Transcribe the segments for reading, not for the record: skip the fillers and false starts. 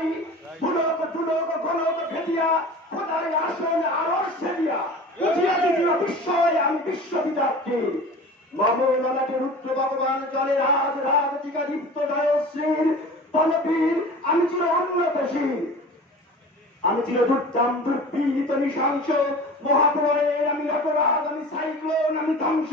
চাই দুলোক দুলোক গোলক ভেদিয়া খোদায় আসন আরশ ছেড়িয়া উঠিয়া দ্বিতীয় বিস্ময় আমি বিশ্ববিদ্যার্থী মমলাকে রুদ্র ভগবান জলে রাজ রাজ টিকা দীপ্ত জয়শ্রীর বলবীর আমি চির অন্নতশীল আমি চির দুর্দাম দুর্বীত নৃশংস মহাপ্রলয়ের আমি অপরাধ আমি সাইক্লোন আমি ধ্বংস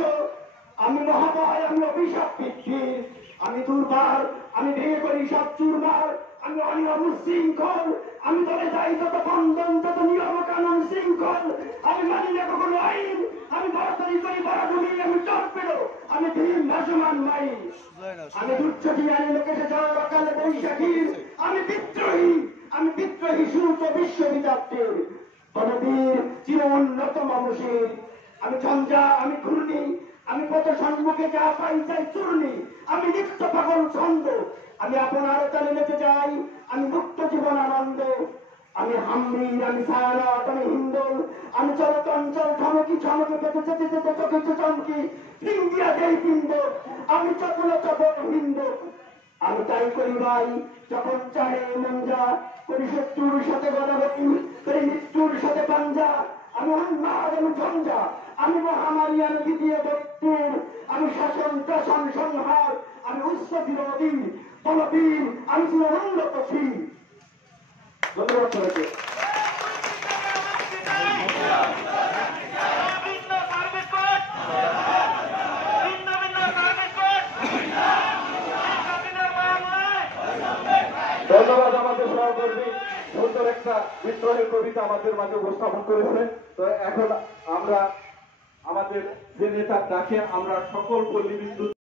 আমি মহাভয় আমি অভিশাপ পৃথিবীর আমি দুর্বার আমি ভেঙে করি সব চুরমার আমি অনিয়ম শৃঙ্খল আমি দলে যাই তত বন্ধন তত নিয়ম কানুন শৃঙ্খল আমি মানি না কখনো আইন আমি বড়তারি করি বড় ডুবি আমি টর্পেডো আমি ভীম ভাসমান মাইন আমি দুর্যোগী আনি লোকেশে যাওয়া অকাল বৈশাখীর আমি বিদ্রোহী সূর্য বিশ্ববিদ্যার্থীর বনবীর চির উন্নত মামুষীর আমি ঝঞ্ঝা আমি ঘূর্ণি আমি কত সম্মুখে যা পাই চাই চূর্ণি আমি নিত্য পাগল ছন্দ আমি আপনার তালে নেচে যাই আমি মুক্ত জীবন আনন্দ আমি হামরির আমি ছায়ানট আমি হিন্দল আমি চলচঞ্চল ঠমকি ঠমকি পেতে চেতে চেতে চকিতে চমকি ইন্ডিয়া দেই পিণ্ড আমি চপল চপল হিন্দু আমি তাই করি ভাই যখন চাহে মঞ্জা করি শত্রুর সাথে গদাগতি করি মৃত্যুর সাথে পাঞ্জা আমি উন্মাদ আমি ঝঞ্ঝা আমি মহামারী আমি দ্বিতীয় দৈত্যের আমি শাসন প্রশাসন সংহার আমি উচ্চ বিরোধী বলবীর আমি ছিল উন্নতশীল ধন্যবাদ সবাইকে ধন্যবাদ আমাদের সহকর্মী সুন্দর একটা বিদ্রোহের কবিতা আমাদের মাঝে উপস্থাপন করেছে। তো এখন আমরা আমাদের যে নেতার ডাকে আমরা সকল পল্লী বিদ্যুৎ